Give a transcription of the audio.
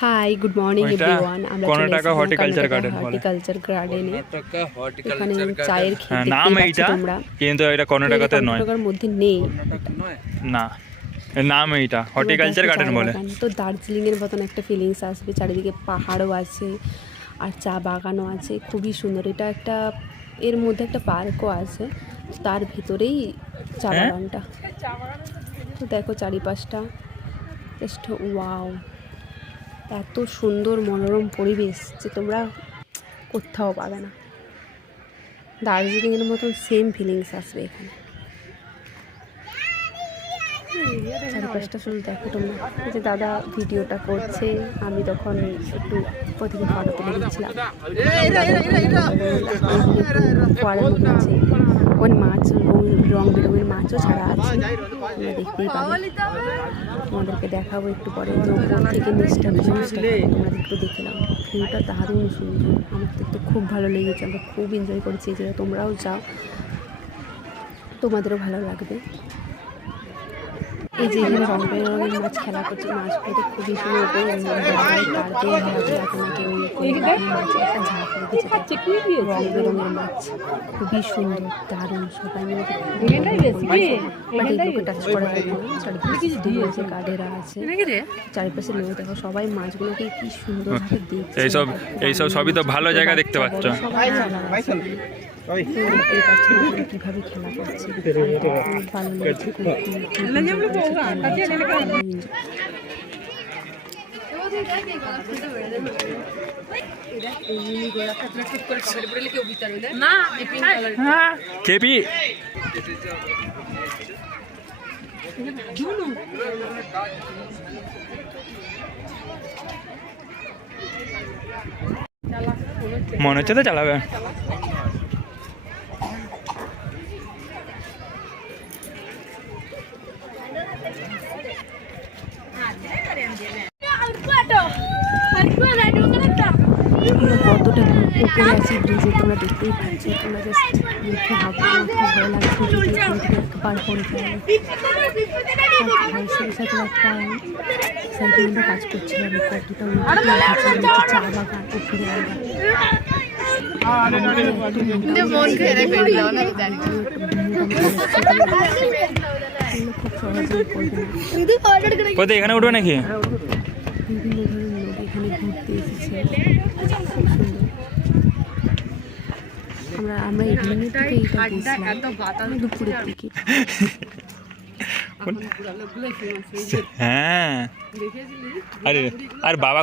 Hi good morning everyone. আমরা চলে কর্ণাটকা এসেছি হর্টিকালচার গার্ডেন বলে। হর্টিকালচার গার্ডেনে। এখানে চায়ের ক্ষেত হ্যাঁ, নাম দেখতেই এইটা পাচ্ছ তোমরা, কিন্তু এটা কর্ণাটকাতে নয়। কর্ণাটকার মধ্যে নেই। না, এর নাম এইটা হর্টিকালচার গার্ডেন বলে। তো দার্জিলিং এর মতন একটা ফিলিংস আসবে, চারিদিকে পাহাড়ও আছে আর চা বাগানও আছে, খুবই সুন্দর। এটা একটা এর মধ্যে একটা পার্কও আছে, তার ভিতরেই চা বাগানটা। তো দেখো চারিপাশটা জাস্ট ওয়াও, এত সুন্দর মনোরম পরিবেশ যে তোমরা কোথাও পাবে না। দার্জিলিংয়ের মতন সেম ফিলিংস আসবে এখানে। চারপাশটা শুধু দেখো তোমরা। এই যে দাদা ভিডিওটা করছে, আমি তখন একটু প্রতিদিন ফটো তুলে দিচ্ছিলাম। ফোয়ারার মতো আছে, ওখানে মাছ রং বেরঙের মাছও ছাড়া আছে, তোমরা দেখতেই পাবে। তোমাদেরকে দেখাবো একটু পরে যে উপর থেকে নিচটা তোমরা একটু দেখে নাও। ভিউটা দারুণ সুন্দর, আমার তো খুব ভালো লেগেছে, আমরা খুব এনজয় করেছি। যে তোমরাও যাও, তোমাদেরও ভালো লাগবে। এই যে এখানে রং বেরঙের মাছ খেলা করছে, মাছ খেতে খুবই সুন্দর। রং বেরঙের মাছ খুবই সুন্দর, দারুণ। সবাই মিলে টাচ করা যাবে না, চারিপাশে গার্ডেরা আছে, চারিপাশে লোক। দেখো সবাই মাছগুলোকে কি সুন্দর দেখছে। এইসব সবই তো ভালো জায়গা দেখতে পাচ্ছ। কিভাবে খেলা করছে, ভালো লাগছে। কেপি মনে হচ্ছে তো চালাবে। কতটা উপরে আছে ব্রিজে, তোমরা দেখতেই পাচ্ছ। তোমরা জাস্ট মুখে ভাবো, আমার খুব ভয় লাগছে যদি এখান থেকে একবার পড়ে যায়। সেই সাথে একটা সাইকেল আমরা কাজ করছিলাম, কতটা চা বাগান উপরে এখানে উঠবে নাকি? বিভিন্ন ধরনের লোক এখানে ঘুরতে এসেছে, খুব সুন্দর। আমরা ইভিনিংয়ের দিকে এইটা গেছিলাম, দুপুরের দিকে। হ্যাঁ, আরে আর বাবা